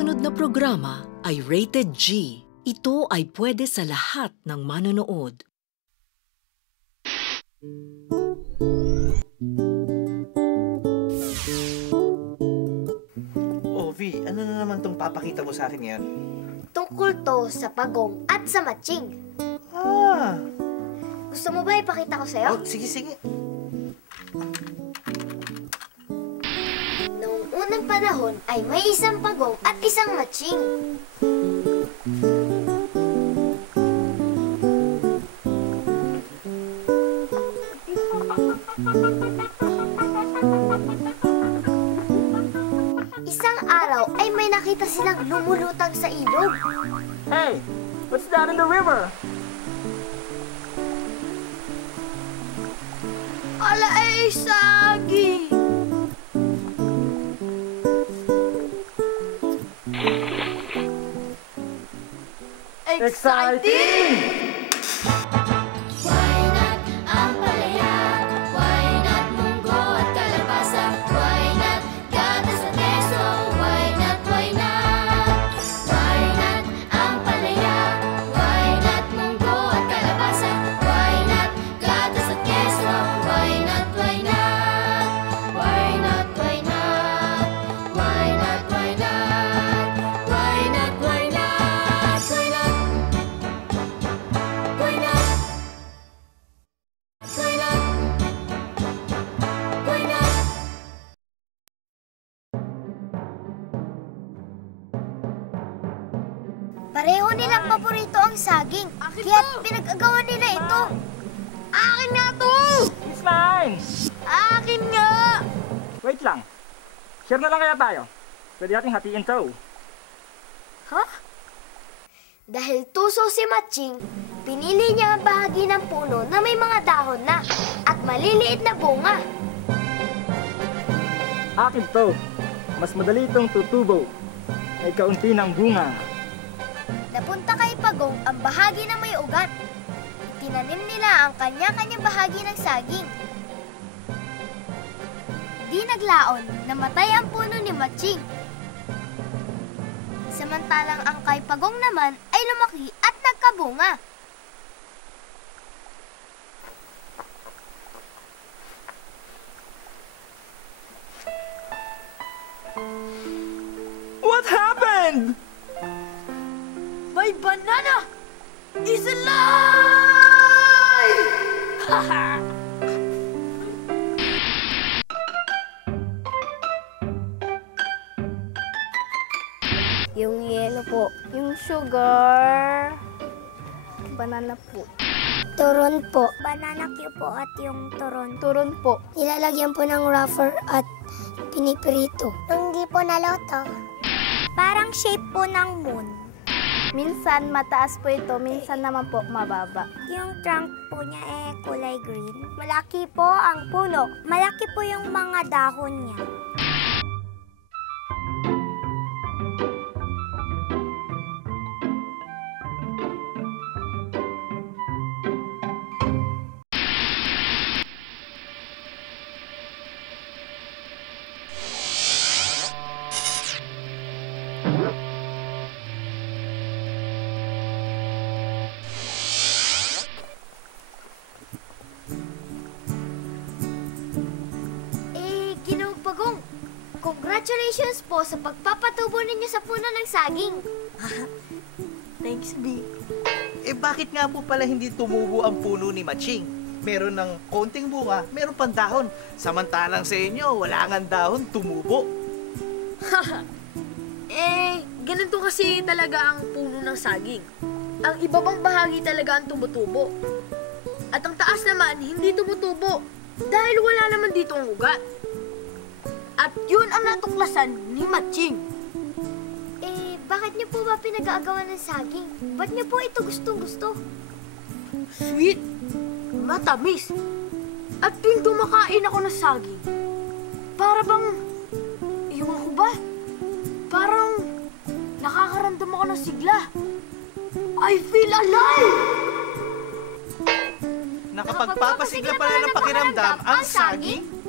sumusunod na programa ay rated G. Ito ay pwede sa lahat ng manonood. Oh, V, ano na naman tong papakita mo sa akin ngayon? Tungkol to sa pagong at sa matching. Ah! Gusto mo ba ipakita ko sa'yo? Oh, sige, sige. Noong unang panahon ay may isang pagong at isang matching. Isang araw ay may nakita silang lumulutang sa ilog. Hey, what's that in the river? Ala ay saging! Exciting! Pareho nilang paborito ang saging, kaya pinag-agawan nila ito. Akin nga to! It's mine! Akin nga! Wait lang. Share na lang kaya tayo. Pwede nating hatiin to. Ha? Dahil tuso si Matching, pinili niya ang bahagi ng puno na may mga dahon na at maliliit na bunga. Akin to. Mas madali itong tutubo. May kaunti ng bunga. Napunta kay Pagong ang bahagi na may ugat. Itinanim nila ang kanya-kanyang bahagi ng saging. Di naglaon, namatay ang puno ni Matching. Samantalang ang kay Pagong naman ay lumaki at nagkabunga. What happened? My banana is alive! Yung yellow po. Yung sugar. Banana po. Turon po. Banana cue po at yung turon. Turon po. Nilalagyan po ng rougher at pinipirito. Hindi po naloto. Parang shape po ng moon. Minsan mataas po ito, minsan naman po mababa. Yung trunk po niya kulay green. Malaki po ang puno. Malaki po yung mga dahon niya. Pagong, congratulations po sa pagpapatubo ninyo sa puno ng saging. Thanks, B. Bakit nga po pala hindi tumubo ang puno ni Matching? Meron ng konting bunga, meron pang dahon. Samantalang sa inyo, wala nga dahon, tumubo. Ganito kasi talaga ang puno ng saging. Ang ibabang bahagi talaga ang tumutubo. At ang taas naman, hindi tumutubo. Dahil wala naman dito ang ugat. At yun ang natuklasan ni Matching. Bakit niyo po ba pinag-aagawan ng saging? Ba't niyo po ito gustong-gusto? Sweet, matamis. At tuwing kumakain ako ng saging, para bang, iwan ko ba? Parang nakakaramdam ako ng sigla. I feel alive! Nakapagpapasigla pala ng pakiramdam ang saging?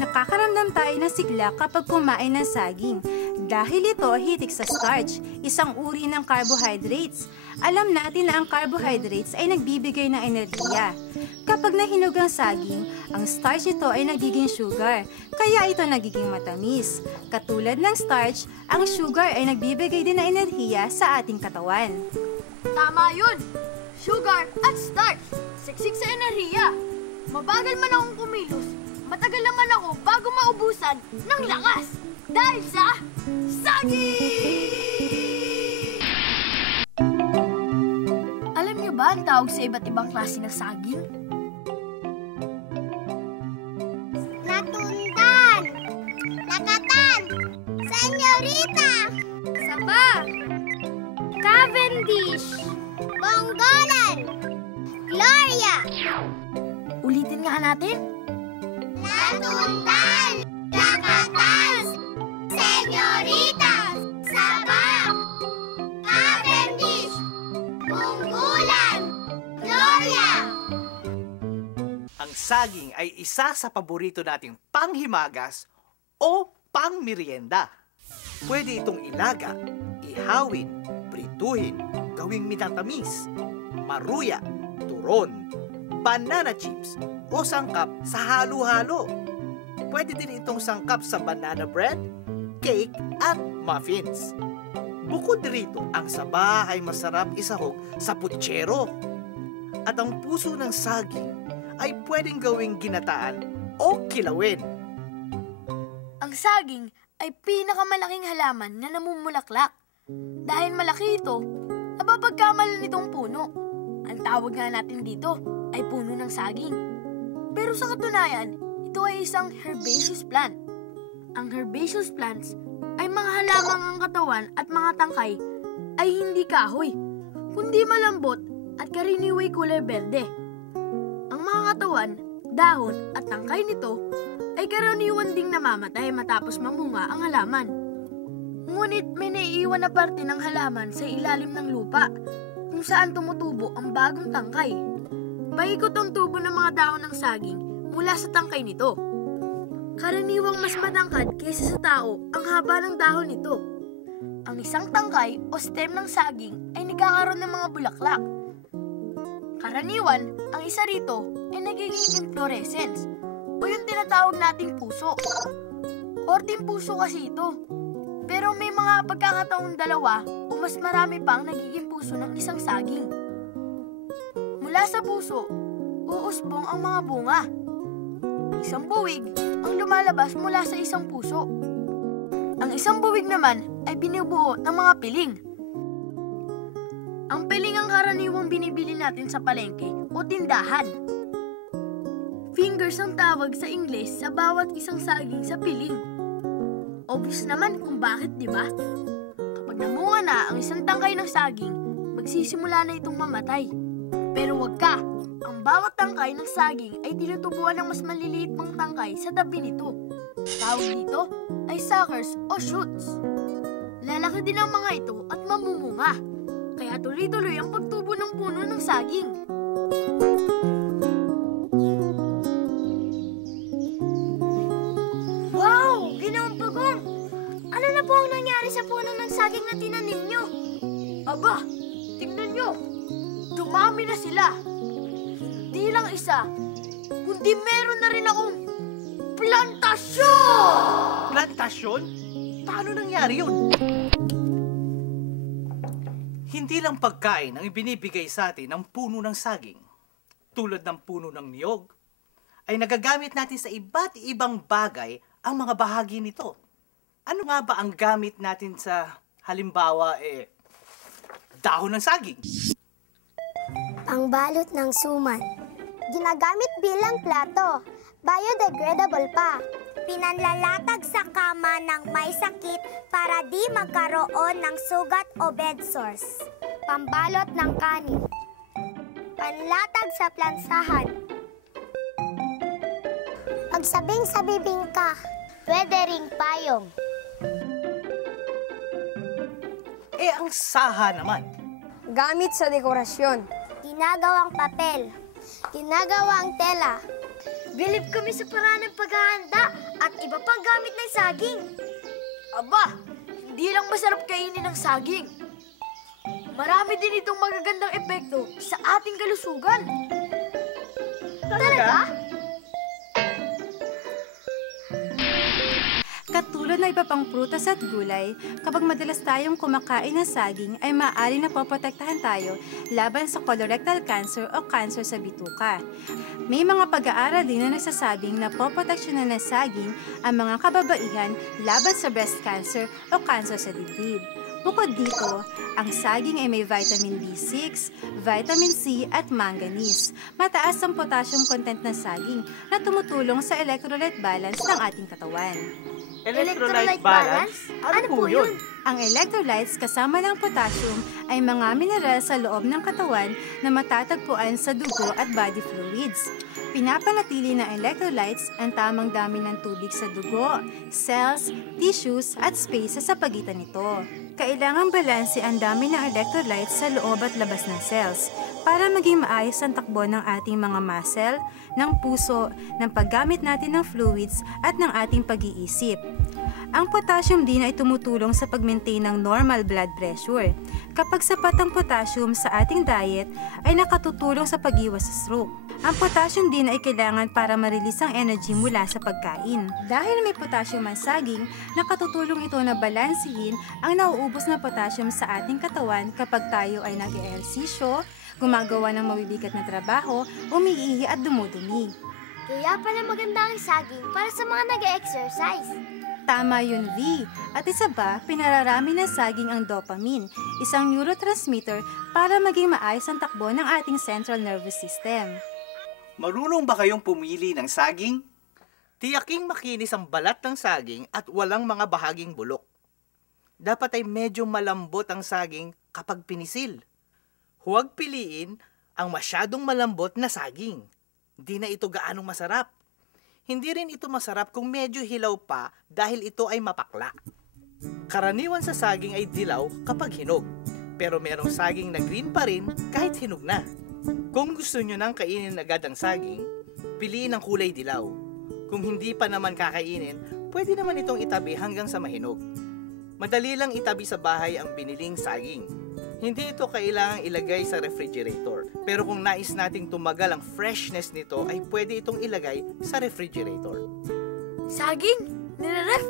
Nakakaramdam tayo ng sigla kapag kumain ng saging. Dahil ito hitik sa starch, isang uri ng carbohydrates. Alam natin na ang carbohydrates ay nagbibigay ng enerhiya. Kapag nahinog ang saging, ang starch nito ay nagiging sugar, kaya ito nagiging matamis. Katulad ng starch, ang sugar ay nagbibigay din ng enerhiya sa ating katawan. Tama yun! Sugar at starch, siksik sa enerhiya. Mabagal man akong kumilos, matagal naman ako bago maubusan ng lakas. Dahil sa saging! Alam niyo ba ang tawag sa iba't ibang klase ng saging? Natundan! Lakatan! Senyorita! Saba! Cavendish! Bonggolan! Gloria! Ulitin nga natin. Natundan! Lakatan! Senyorita! Saba! Cavendish! Bonggolan! Gloria! Ang saging ay isa sa paborito nating panghimagas o pangmerienda. Pwede itong ilaga, ihawin, prituhin, gawing minatamis, maruya, turon, banana chips, o sangkap sa halo-halo. Pwede din itong sangkap sa banana bread, cake, at muffins. Bukod rito, ang saba ay masarap isahog sa putsero. At ang puso ng saging ay pwedeng gawing ginataan o kilawin. Ang saging ay pinakamalaking halaman na namumulaklak. Dahil malaki ito, napapagkamalan nitong puno. Ang tawag nga natin dito ay puno ng saging. Pero sa katunayan, ito ay isang herbaceous plant. Ang herbaceous plants ay mga halamang ang katawan at mga tangkay ay hindi kahoy, kundi malambot at karaniway kulay berde. Ang mga katawan, dahon at tangkay nito ay karaniwan ding namamatay matapos mamunga ang halaman. Ngunit may naiiwan na parte ng halaman sa ilalim ng lupa kung saan tumutubo ang bagong tangkay. Paikot ang tubo ng mga dahon ng saging mula sa tangkay nito. Karaniwang mas matangkad kaysa sa tao ang haba ng dahon nito. Ang isang tangkay o stem ng saging ay nagkakaroon ng mga bulaklak. Karaniwan, ang isa rito ay nagiging inflorescence o yung tinatawag nating puso. Ording puso kasi ito. Pero may mga pagkakataong dalawa o mas marami pang nagiging puso ng isang saging. Mula sa puso, uusbong ang mga bunga. Isang buwig ang lumalabas mula sa isang puso. Ang isang buwig naman ay binubuo ng mga piling. Ang piling ang karaniwang binibili natin sa palengke o tindahan. Fingers ang tawag sa Ingles sa bawat isang saging sa piling. Obvious naman kung bakit, di ba? Kapag namunga na ang isang tangkay ng saging, magsisimula na itong mamatay. Pero wag ka! Ang bawat tangkay ng saging ay tinutubuan ng mas maliliit pang tangkay sa tabi nito. Tawag dito ay suckers o shoots. Lalaki din ang mga ito at mamumunga. Kaya tuloy-tuloy ang pagtubo ng puno ng saging. Wow! Ginoong Pagong! Ano na po ang nangyari sa puno ng saging na tinanim nyo? Aba, tingnan nyo! Dumami na sila! Di lang isa, kundi meron na rin akong plantasyon! Plantasyon? Paano nangyari yun? Hindi lang pagkain ang ibinibigay sa atin ng puno ng saging. Tulad ng puno ng niyog, ay nagagamit natin sa iba't ibang bagay ang mga bahagi nito. Ano nga ba ang gamit natin sa halimbawa, dahon ng saging? Pangbalot ng suman. Ginagamit bilang plato. Biodegradable pa. Pinanlalatag sa kama ng may sakit para di magkaroon ng sugat o bed sores. Pambalot ng kanin. Panlatag sa plansahan. Pagsabing sa bibingka. Pwede ring payong. Ang saha naman. Gamit sa dekorasyon. Ginagawang papel. Ginagawang tela. Bilib kami sa paraan ng paghahanda at iba pang gamit ng saging. Aba, hindi lang masarap kainin ng saging. Marami din itong magagandang epekto sa ating kalusugan. Talaga? Katulad ng iba pang prutas at gulay, kapag madalas tayong kumakain ng saging ay maaaring napoprotektahan tayo laban sa colorectal cancer o cancer sa bituka. May mga pag-aaral din na nagsasabing na poproteksyonan ng saging ang mga kababaihan laban sa breast cancer o cancer sa dibdib. Bukod dito, ang saging ay may vitamin B6, vitamin C at manganese. Mataas ang potassium content ng saging na tumutulong sa electrolyte balance ng ating katawan. Electrolyte balance? Ano po yun? Ang electrolytes kasama ng potassium ay mga mineral sa loob ng katawan na matatagpuan sa dugo at body fluids. Pinapanatili ng electrolytes ang tamang dami ng tubig sa dugo, cells, tissues at space sa pagitan nito. Kailangang balanse ang dami ng electrolytes sa loob at labas ng cells para maging maayos ang takbo ng ating mga muscle, ng puso, ng paggamit natin ng fluids at ng ating pag-iisip. Ang potassium din ay tumutulong sa pag-maintain ng normal blood pressure. Kapag sapat ang potassium sa ating diet, ay nakatutulong sa pag-iwas sa stroke. Ang potassium din ay kailangan para ma-release ang energy mula sa pagkain. Dahil may potassium ang saging, nakatutulong ito na balansihin ang nauubos na potassium sa ating katawan kapag tayo ay nag-ehersisyo, gumagawa ng mabibigat na trabaho, umiihi at dumudumi. Kaya pala maganda ang saging para sa mga nag-exercise. Tama yun, V. At isa pa, pinararami ng saging ang dopamine, isang neurotransmitter para maging maayos ang takbo ng ating central nervous system. Marunong ba kayong pumili ng saging? Tiyaking makinis ang balat ng saging at walang mga bahaging bulok. Dapat ay medyo malambot ang saging kapag pinisil. Huwag piliin ang masyadong malambot na saging. Di na ito gaanong masarap. Hindi rin ito masarap kung medyo hilaw pa dahil ito ay mapakla. Karaniwan sa saging ay dilaw kapag hinog, pero merong saging na green pa rin kahit hinog na. Kung gusto nyo nang kainin agad ang saging, piliin ang kulay dilaw. Kung hindi pa naman kakainin, pwede naman itong itabi hanggang sa mahinog. Madali lang itabi sa bahay ang biniling saging. Hindi ito kailangang ilagay sa refrigerator. Pero kung nais nating tumagal ang freshness nito, ay pwede itong ilagay sa refrigerator. Saging? Nire-ref?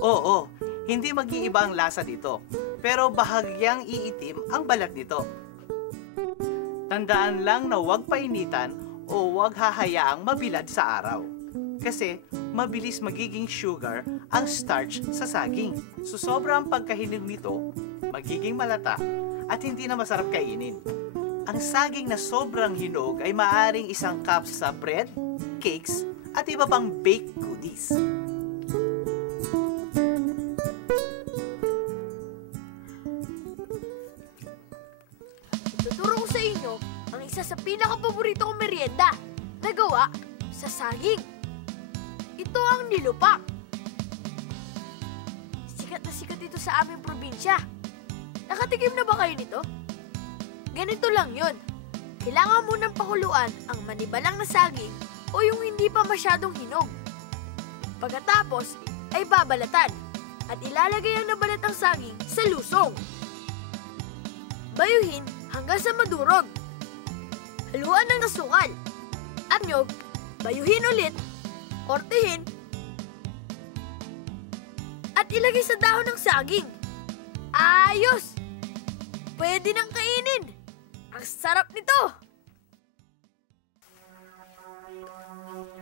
Oo, hindi mag-iiba ang lasa dito. Pero bahagyang iitim ang balat nito. Tandaan lang na huwag painitan o huwag hahayaang mabilad sa araw. Kasi mabilis magiging sugar ang starch sa saging. So sobrang pagkahinog nito, magiging malata at hindi na masarap kainin. Ang saging na sobrang hinog ay maaaring isang cup sa bread, cakes, at iba pang baked goodies. Ituturo ko sa inyo ang isa sa pinaka-paborito kong merienda na gawa sa saging. Ito ang nilupak. Sikat na sikat ito sa aming probinsya. Nakatikim na ba kayo nito? Ganito lang yun. Kailangan munang pakuluan ang manibalang na saging o yung hindi pa masyadong hinog. Pagkatapos ay babalatan at ilalagay ang nabalatang saging sa lusong. Bayuhin hanggang sa madurog. Haluan ng asukal at nyog, bayuhin ulit, kortehin, at ilagay sa dahon ng saging. Ayos! Pwede nang kainin! Ang sarap nito!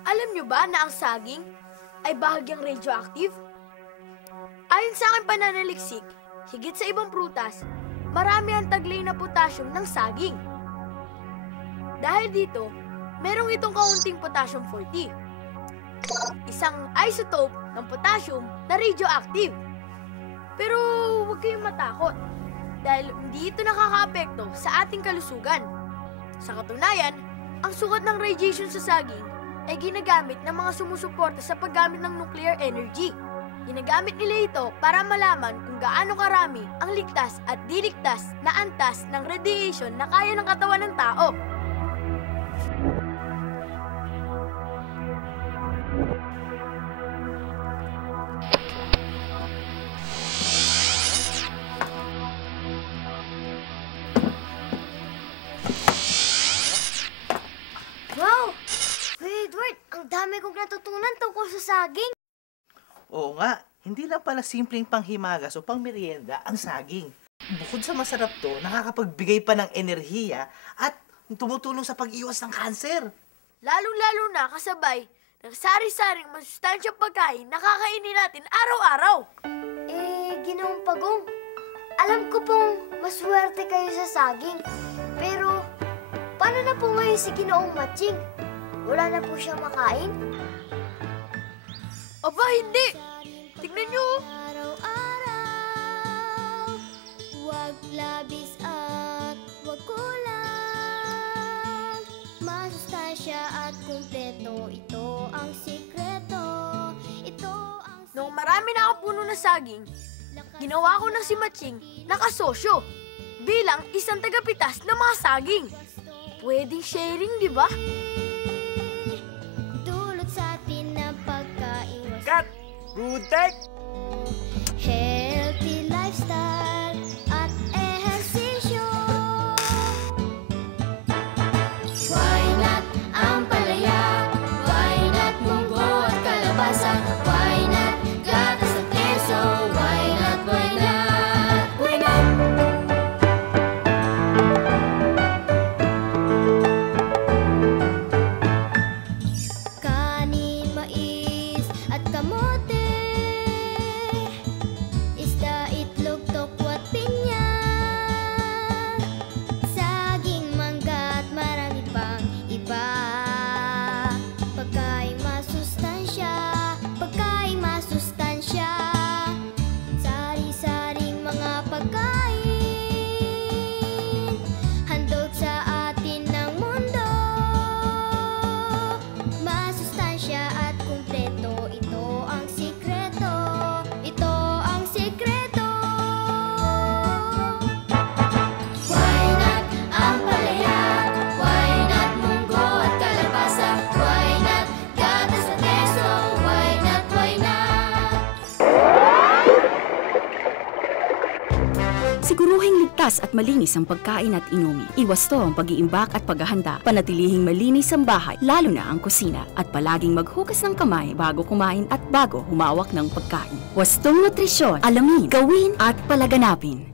Alam nyo ba na ang saging ay bahagyang radioactive? Ayon sa aking pananaliksik, higit sa ibang prutas, marami ang taglay na potassium ng saging. Dahil dito, merong itong kaunting potassium 40. Isang isotope ng potassium na radioactive. Pero huwag kayong matakot dahil hindi ito nakakaapekto sa ating kalusugan. Sa katunayan, ang sukat ng radiation sa saging ay ginagamit ng mga sumusuporta sa paggamit ng nuclear energy. Ginagamit nila ito para malaman kung gaano karami ang ligtas at diligtas na antas ng radiation na kaya ng katawan ng tao. natutunan tungkol sa saging. Oo nga, hindi lang pala simpleng panghimagas o pangmerienda ang saging. Bukod sa masarap to, nakakapagbigay pa ng enerhiya at tumutulong sa pag-iwas ng kanser. Lalong-lalo na kasabay ng sari-saring masustansyang pagkain na kakainin natin araw-araw. Ginoong Pagong, alam ko pong maswerte kayo sa saging. Pero, paano na po ngayon si Ginoong Matching? Wala na po siya makain? Aba, hindi. Tignan niyo. Araw-araw, wag labis at wag kulang. Masustansya at kumpleto, ito ang sikreto. Ito ang Noong marami na akong puno na saging, ginawa ko ng si Matching nakasosyo bilang isang tagapitas ng mga saging. Pwedeng sharing, di ba? dulot sa atin ng pagkaiwas. Cut! Good take! Healthy lifestyle at ehersisyo. Why not ang palaya? Why not munggo at kalabasa? Why not gatas at keso? Why not, why not, why not? Kanin, mais at kamote, isda, itlog, tokwat, pinya, saging, mangga at marami pang iba. Pagkain masustansya, pagkain masustansya, sari-saring mga pagkain, handog sa atin ng mundo. Masustansya at kumpleto, ito ang sikreto. Ito ang sikreto. Why not ang palaya? Why not munggo at kalabasa? Why not gatas at keso? Why not, why not? Siguruhing ligtas at malinis ang pagkain at inumin. Iwasto ang pag-iimbak at paghahanda. Panatilihing malinis ang bahay, lalo na ang kusina. At palaging maghugas ng kamay bago kumain at bago humawak ng pagkain. Wastong nutrisyon, alamin, gawin at palaganapin.